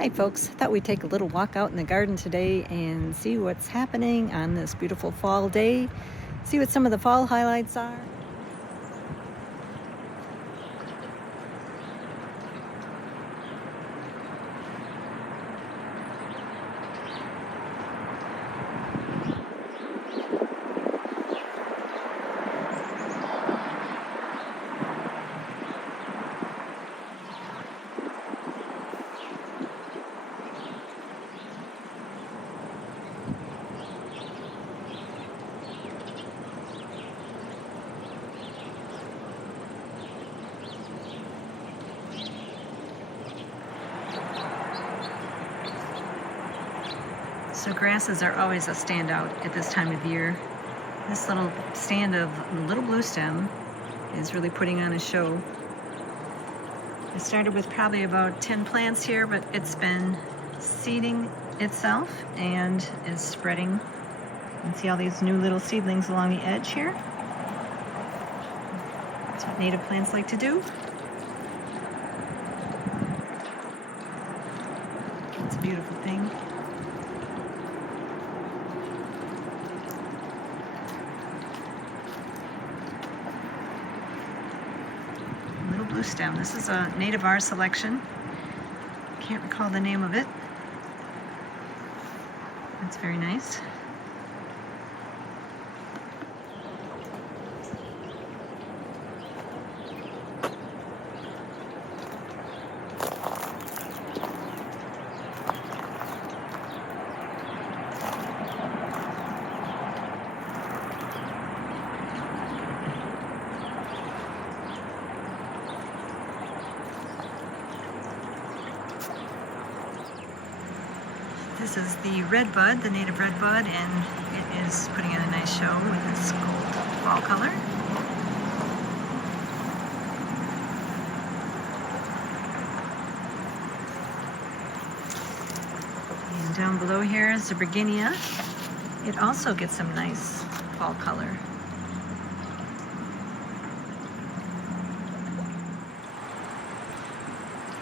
Hi folks, thought we'd take a little walk out in the garden today and see what's happening on this beautiful fall day, see what some of the fall highlights are. So grasses are always a standout at this time of year. This little stand of little blue stem is really putting on a show. I started with probably about 10 plants here, but it's been seeding itself and is spreading. You can see all these new little seedlings along the edge here. That's what native plants like to do. It's a beautiful thing. Blue stem. This is a native R selection. Can't recall the name of it. That's very nice. This is the red bud, the native red bud, and it is putting on a nice show with its gold fall color. And down below here is the Virginia. It also gets some nice fall color.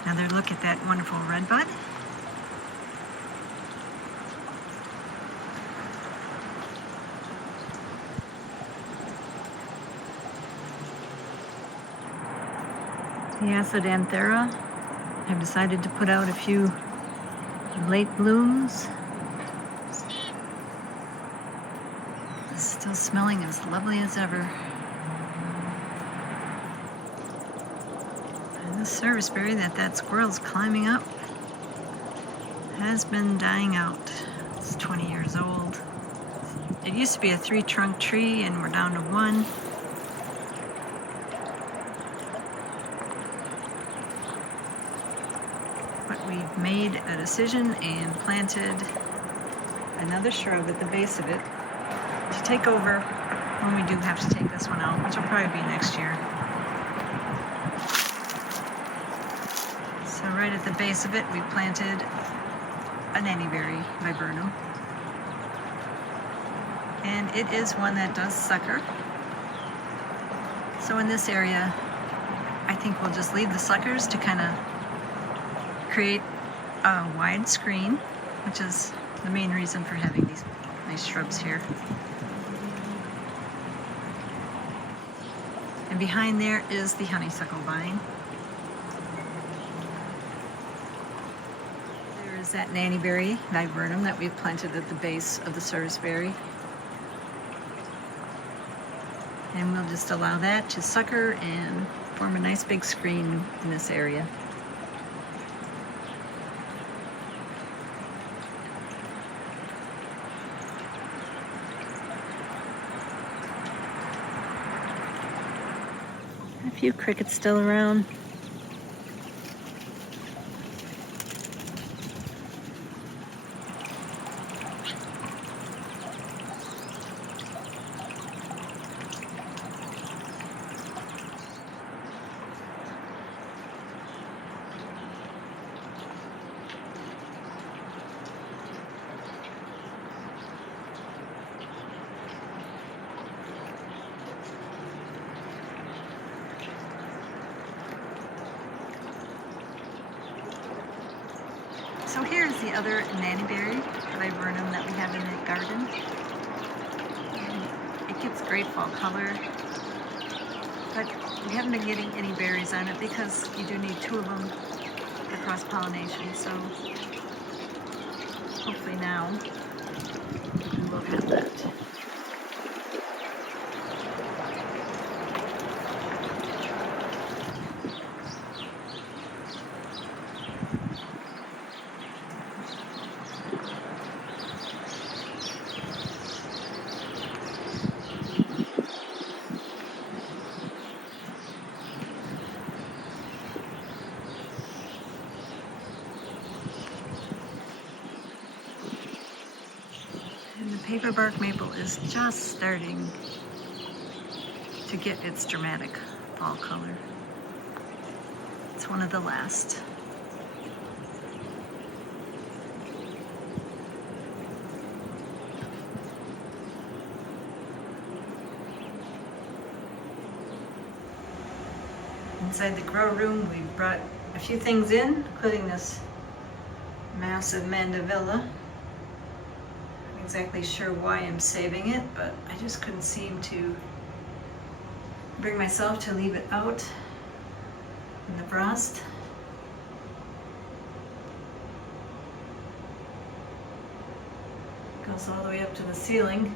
Another look at that wonderful red bud. The Acidanthera. I've decided to put out a few late blooms. It's still smelling as lovely as ever. And this serviceberry that squirrel's climbing up has been dying out. It's 20 years old. It used to be a 3-trunk tree and we're down to 1. But we've made a decision and planted another shrub at the base of it to take over when we do have to take this one out, which will probably be next year. So right at the base of it, we planted a nannyberry viburnum. And it is one that does sucker. So in this area, I think we'll just leave the suckers to kind of create a wide screen, which is the main reason for having these nice shrubs here. And behind there is the honeysuckle vine. There is that nannyberry viburnum that we've planted at the base of the serviceberry. And we'll just allow that to sucker and form a nice big screen in this area. A few crickets still around. So here's the other nannyberry, viburnum, that we have in the garden. And it gets great fall color, but we haven't been getting any berries on it because you do need 2 of them for cross-pollination. So hopefully now we will have that. And the paperbark maple is just starting to get its dramatic fall color. It's one of the last. Inside the grow room, we brought a few things in, including this massive mandevilla. I'm exactly sure why I'm saving it, but I just couldn't seem to bring myself to leave it out in the frost. It goes all the way up to the ceiling.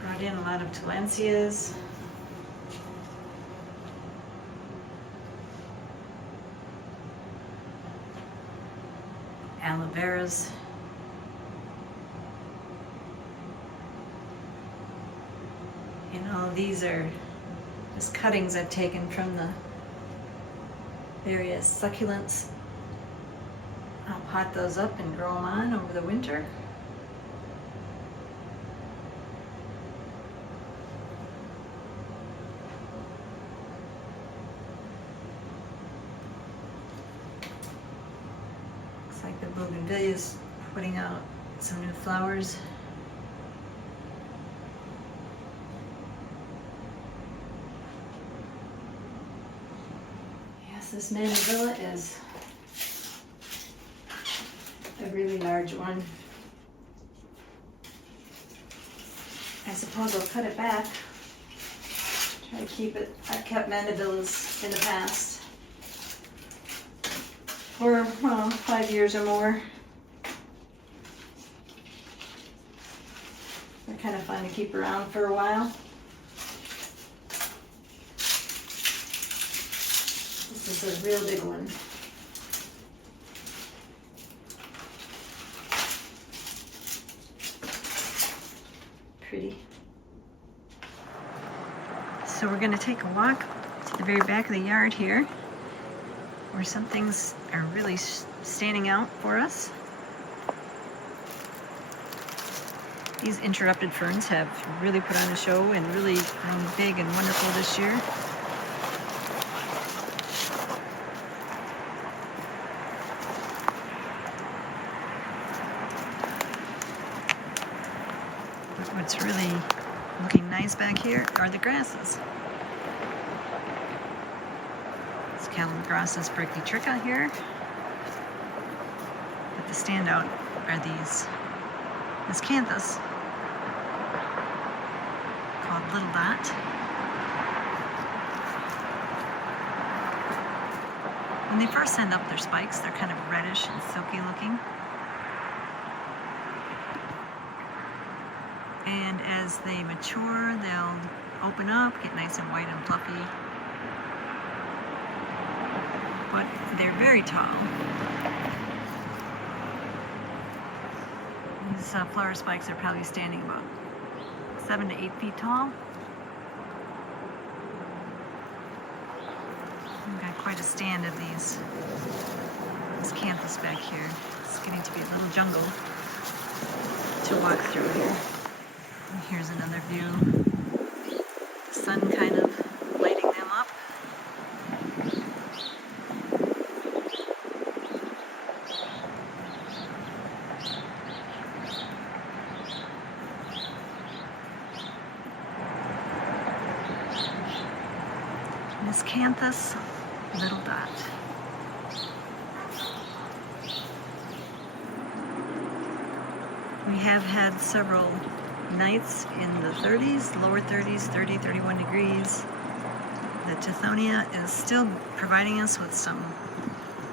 Brought in a lot of tillandsias. Aloe veras. And all of these are just cuttings I've taken from the various succulents. I'll pot those up and grow them on over the winter. Looks like the bougainvillea is putting out some new flowers. Yes, this mandevilla is a really large one. I suppose I'll cut it back. Try to keep it. I've kept mandevillas in the past for 5 years or more. They're kind of fun to keep around for a while. This is a real big one. Pretty. So we're going to take a walk to the very back of the yard here, where some things are really standing out for us. These interrupted ferns have really put on a show and really grown big and wonderful this year. But what's really looking nice back here are the grasses. This Calamagrostis brachytricha here. But the standout are these miscanthus, called Little Dot. When they first send up their spikes, they're kind of reddish and silky looking. And as they mature, they'll open up, get nice and white and fluffy. But they're very tall. These flower spikes are probably standing about 7 to 8 feet tall. We've got quite a stand of these miscanthus back here. It's getting to be a little jungle to walk through here. And here's another view. The sun kind of lighting them up. acanthus little dot. We have had several nights in the 30s, lower 30s, 30, 31 degrees. The Tithonia is still providing us with some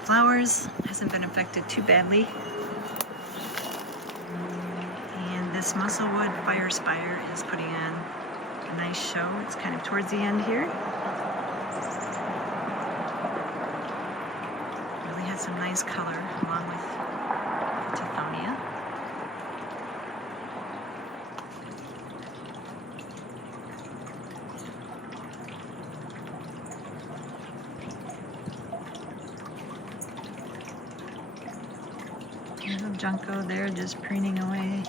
flowers. Hasn't been affected too badly. And this musclewood fire spire is putting on a nice show. It's kind of towards the end here. Really has some nice color along with Tithonia. There's a junco there just preening away.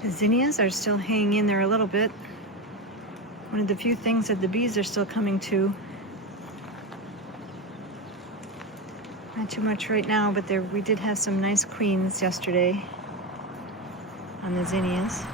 The zinnias are still hanging in there a little bit. One of the few things that the bees are still coming to. Not too much right now, but we did have some nice queens yesterday on the zinnias.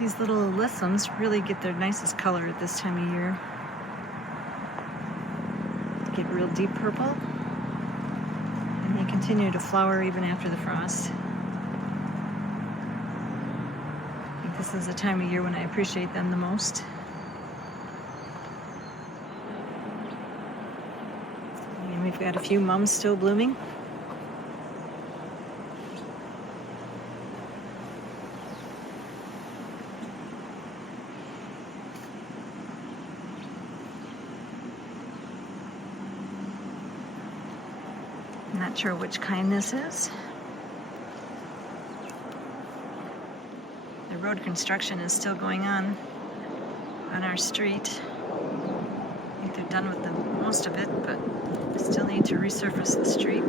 These little lissums really get their nicest color at this time of year. Get real deep purple, and they continue to flower even after the frost. I think this is the time of year when I appreciate them the most. And we've got a few mums still blooming. I'm not sure which kind this is. The road construction is still going on our street. I think they're done with most of it, but still need to resurface the street.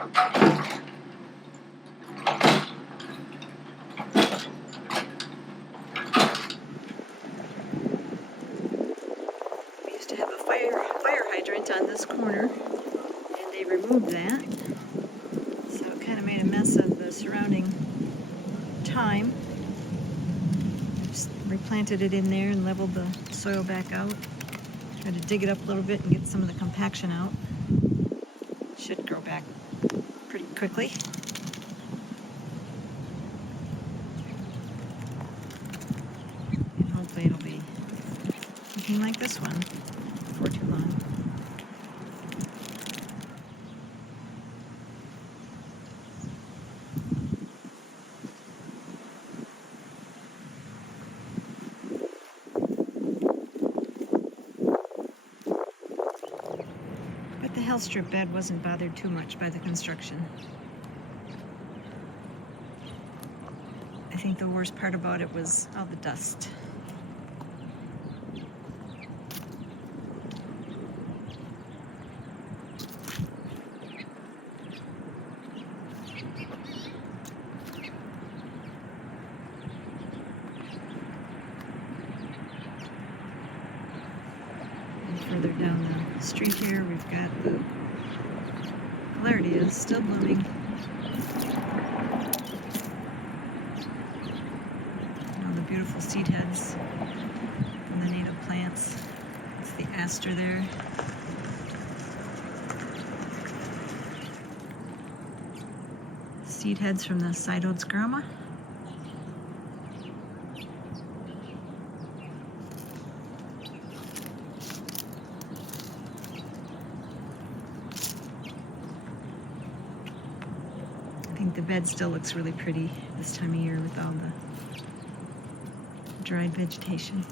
We used to have a fire hydrant on this corner, and they removed that. So it kind of made a mess of the surrounding thyme. Just replanted it in there and leveled the soil back out. Tried to dig it up a little bit and get some of the compaction out. Should grow back pretty quickly. And hopefully it'll be looking like this one before too long. But the health strip bed wasn't bothered too much by the construction. I think the worst part about it was all the dust. Further down the street here, we've got the Perennials still blooming. All the beautiful seed heads from the native plants. It's the aster there. Seed heads from the Cytosgrama. I think the bed still looks really pretty this time of year with all the dried vegetation.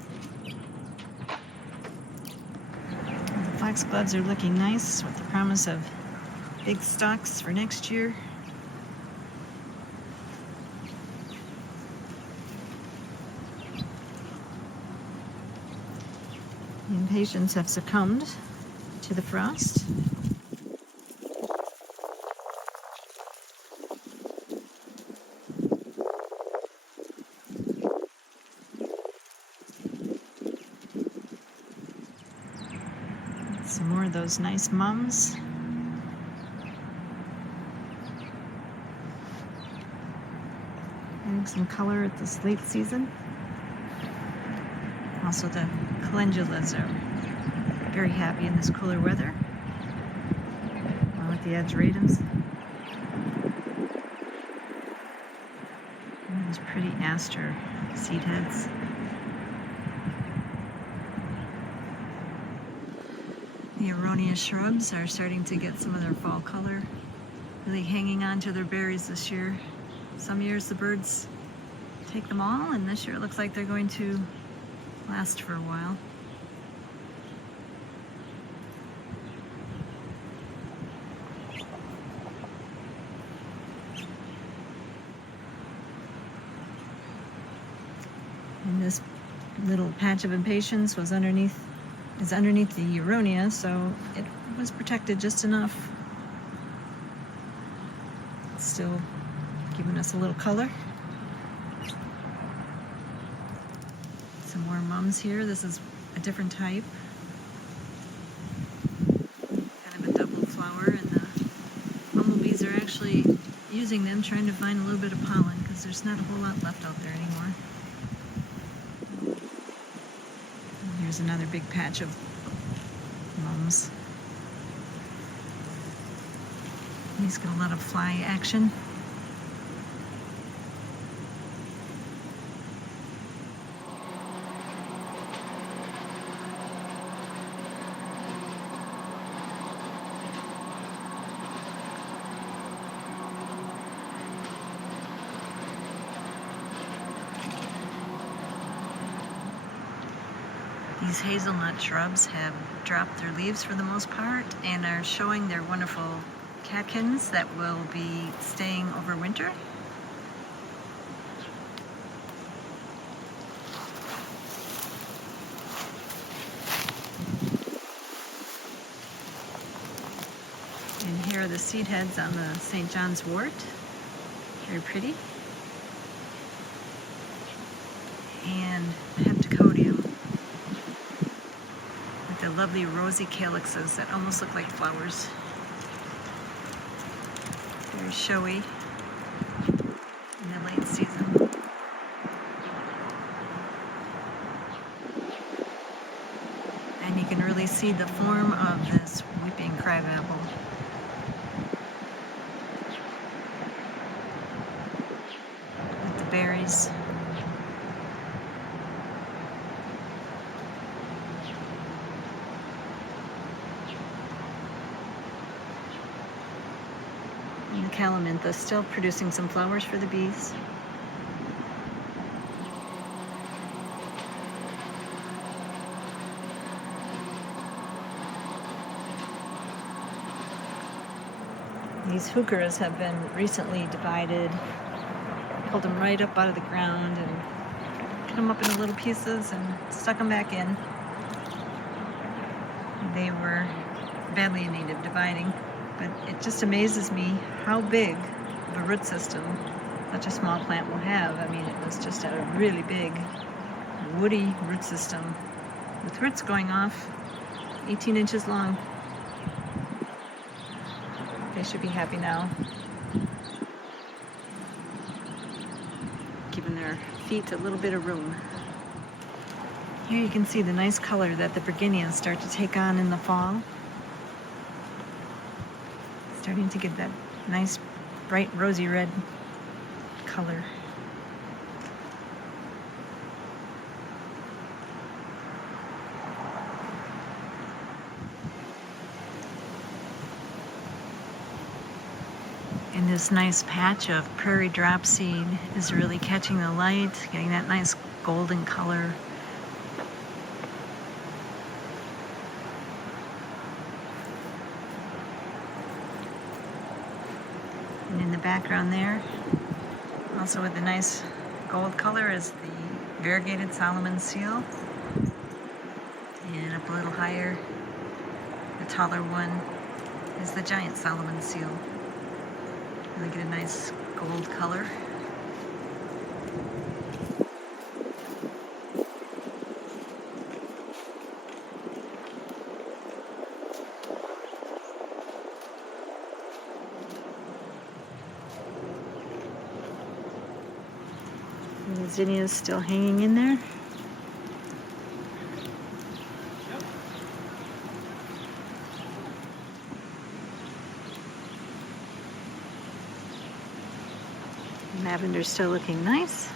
The foxgloves are looking nice with the promise of big stalks for next year. The impatiens have succumbed to the frost. Some more of those nice mums. Adding some color at this late season. Also the calendulas are very happy in this cooler weather. Along with the aggeratums. And those pretty aster seed heads. The aronia shrubs are starting to get some of their fall color, really hanging on to their berries this year. Some years the birds take them all, and this year it looks like they're going to last for a while. And this little patch of impatiens is underneath the aronia, so it was protected just enough. It's still giving us a little color. Some more mums here. This is a different type. Kind of a double flower, and the bumblebees are actually using them, trying to find a little bit of pollen, because there's not a whole lot left out there anymore. Here's another big patch of mums. He's got a lot of fly action. These hazelnut shrubs have dropped their leaves for the most part and are showing their wonderful catkins that will be staying over winter. And here are the seed heads on the St. John's wort. Very pretty. And heptacodium with the lovely rosy calyxes that almost look like flowers. Very showy in the late season. And you can really see the form of this weeping crabapple. With the berries. And the calamintha still producing some flowers for the bees. These heucheras have been recently divided. Pulled them right up out of the ground and cut them up into little pieces and stuck them back in. They were badly in need of dividing, but it just amazes me how big of a root system such a small plant will have. I mean, it was just a really big, woody root system with roots going off 18 inches long. They should be happy now. Giving their feet a little bit of room. Here you can see the nice color that the Perennials start to take on in the fall. Starting to get that nice, bright, rosy red color. And this nice patch of prairie dropseed is really catching the light, getting that nice golden color. And in the background there, also with the nice gold color, is the variegated Solomon seal. And up a little higher, the taller one, is the giant Solomon seal. Really get a nice gold color. And the zinnias still hanging in there. Lavender's still looking nice.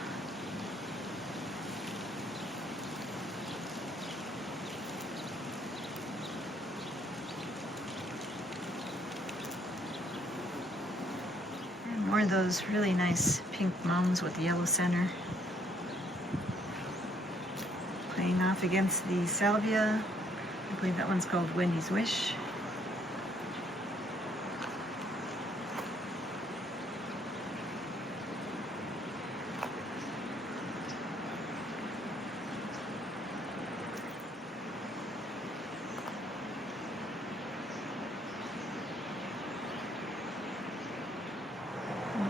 And more of those really nice pink mums with the yellow center. Playing off against the salvia. I believe that one's called Wendy's Wish.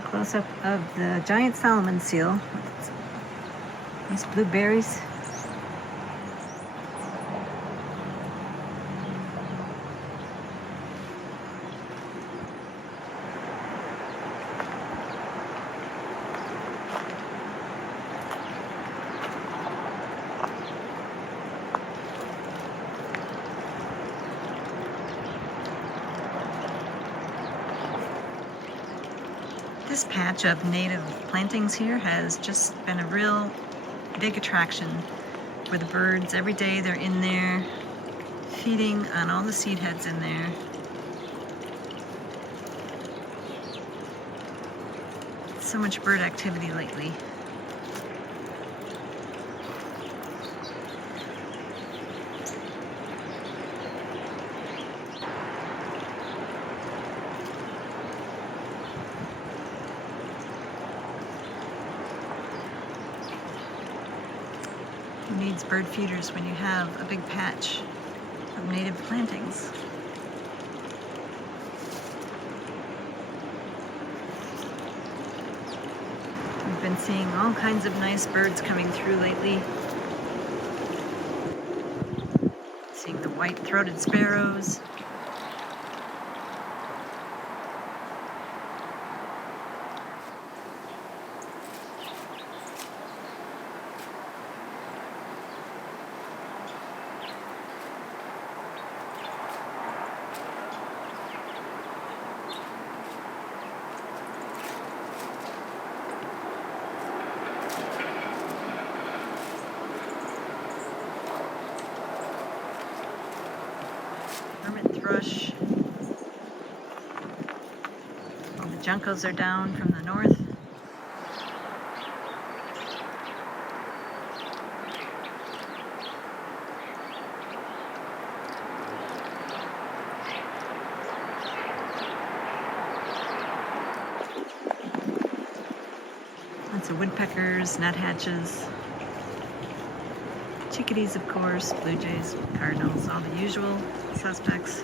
Close-up of the giant Solomon seal. These blueberries. This patch of native plantings here has just been a real big attraction for the birds. Every day they're in there feeding on all the seed heads in there. So much bird activity lately. Who needs bird feeders when you have a big patch of native plantings? Been seeing all kinds of nice birds coming through lately. Seeing the white-throated sparrows. Hermit thrush. All the juncos are down from the north. Lots of woodpeckers, nuthatches, chickadees, of course, blue jays, cardinals, all the usual suspects.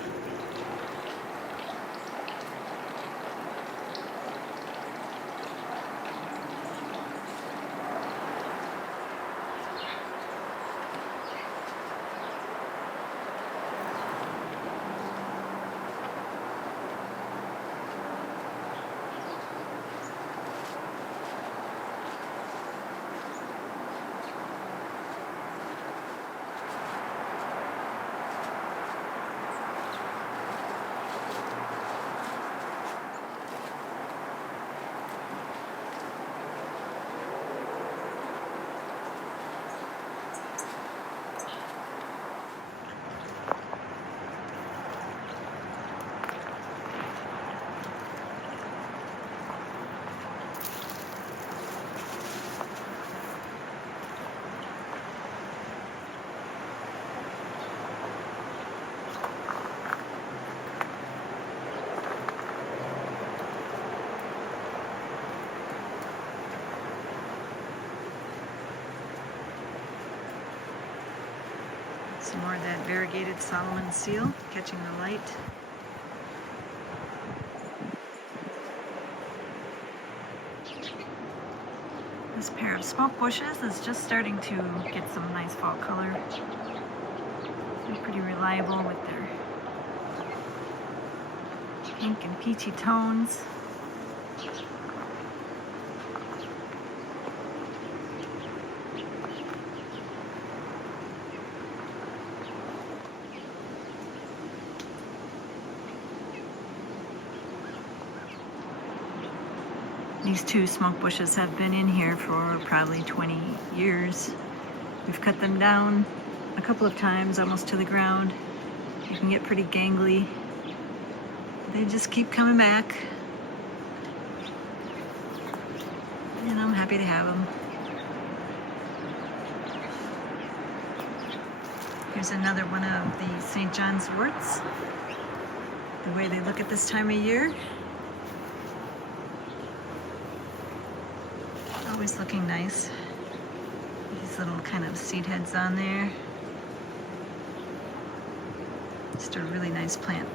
Some more of that variegated Solomon seal catching the light. This pair of smoke bushes is just starting to get some nice fall color. They're pretty reliable with their pink and peachy tones. These two smoke bushes have been in here for probably 20 years. We've cut them down a couple of times, almost to the ground. You can get pretty gangly. They just keep coming back. And I'm happy to have them. Here's another one of the St. John's worts. The way they look at this time of year. Always looking nice. These little kind of seed heads on there. Just a really nice plant.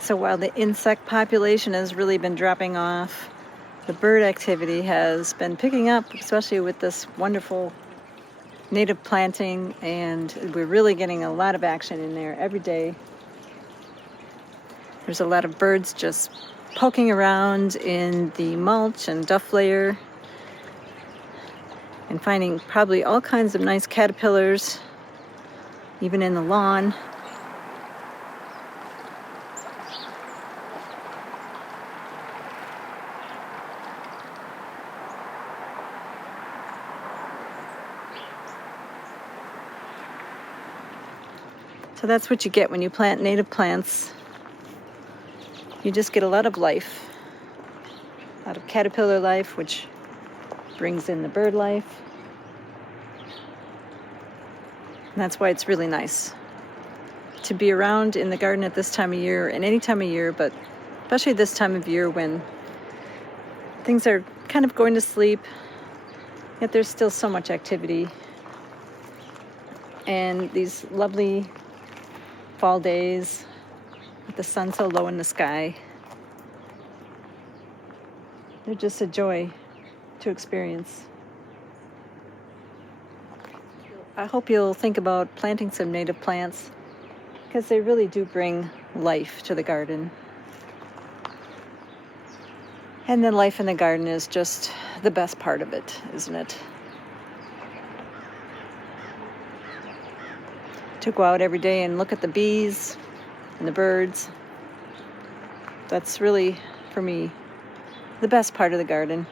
So while the insect population has really been dropping off, the bird activity has been picking up, especially with this wonderful native planting, and we're really getting a lot of action in there every day. There's a lot of birds just poking around in the mulch and duff layer and finding probably all kinds of nice caterpillars, even in the lawn. So that's what you get when you plant native plants. You just get a lot of life, a lot of caterpillar life, which brings in the bird life. And that's why it's really nice to be around in the garden at this time of year, and any time of year, but especially this time of year when things are kind of going to sleep, yet there's still so much activity. And these lovely fall days with the sun so low in the sky, they're just a joy to experience. I hope you'll think about planting some native plants because they really do bring life to the garden. And then life in the garden is just the best part of it, isn't it? To go out every day and look at the bees and the birds. That's really, for me, the best part of the garden.